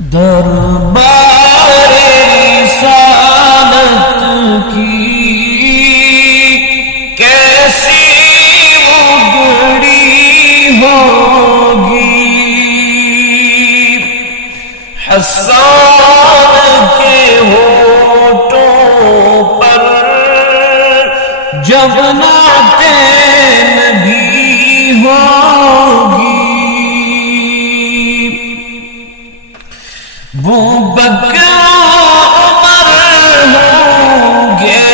دربار رسالت کی کیسی اگڑی ہوگی، حسان کے ہونٹوں پر جب نعت نبی ہوگی، وہ بکر عمر ہوں گے،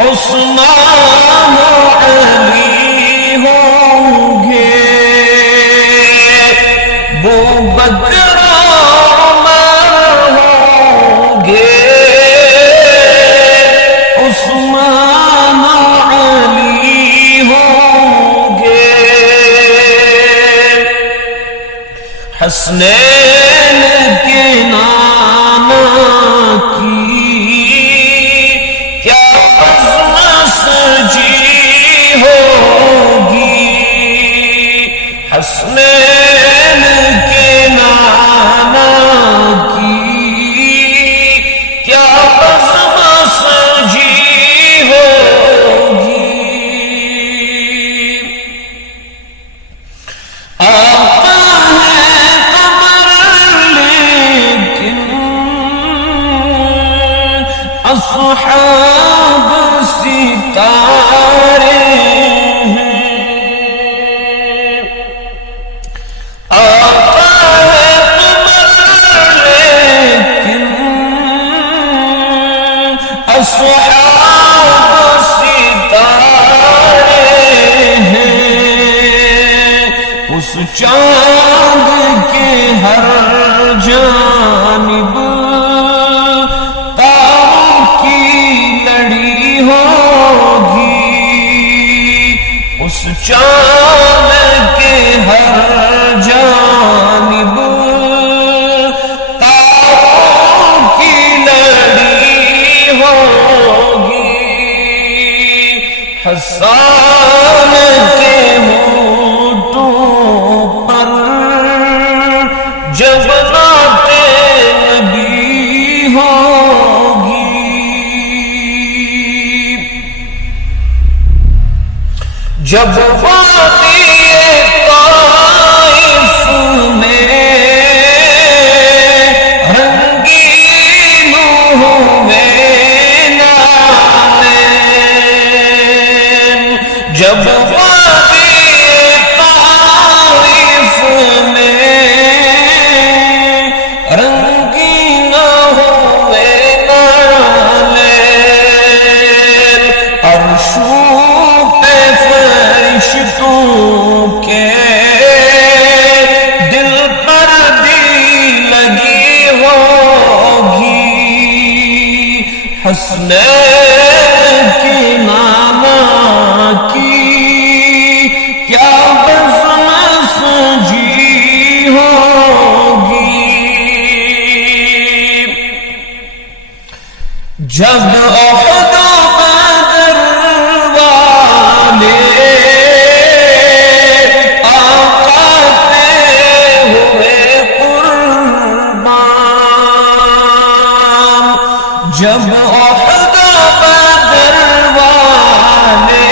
عثمان و علی ہوں گے، وہ بکر عمر ہوں گے، عثمان و علی ہوں گے، حسنین کے نانا کی کیا بزم سجی ہوگی، حسنین کے نانا کی کیا بزم سجی ہوگی، اصحاب ستارے ہیں، آقا ہے قمر لیکن اصحاب ستارے ہیں، اس چاند کے ہر جانب اس چاند کے ہر جانب تاروں کی لڑی ہوگی، حسان کے ہونٹوں پر جب نعت نبی ہوگی، جب وادی طائف میں رنگین ہوئے نالین، جب وادی طائف میں رنگین ہوئے نالین، عرشوں فرشتوں کے دل پر دی لگی ہوگی، حسنین کے نانا کی کیا بزم سجی ہوگی، جب احد و بدر والے جب احد و بدر والے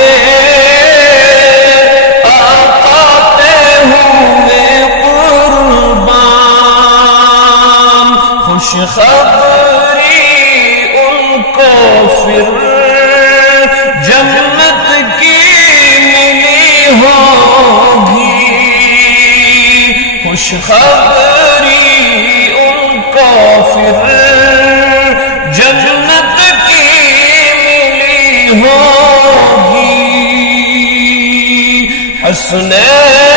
آقاتے ہوئے قربان، خوشخبری ان کو پھر جنت کی ملی ہوگی، خوشخبری ان کو پھر جنت کی ملی ہوگی، حسنین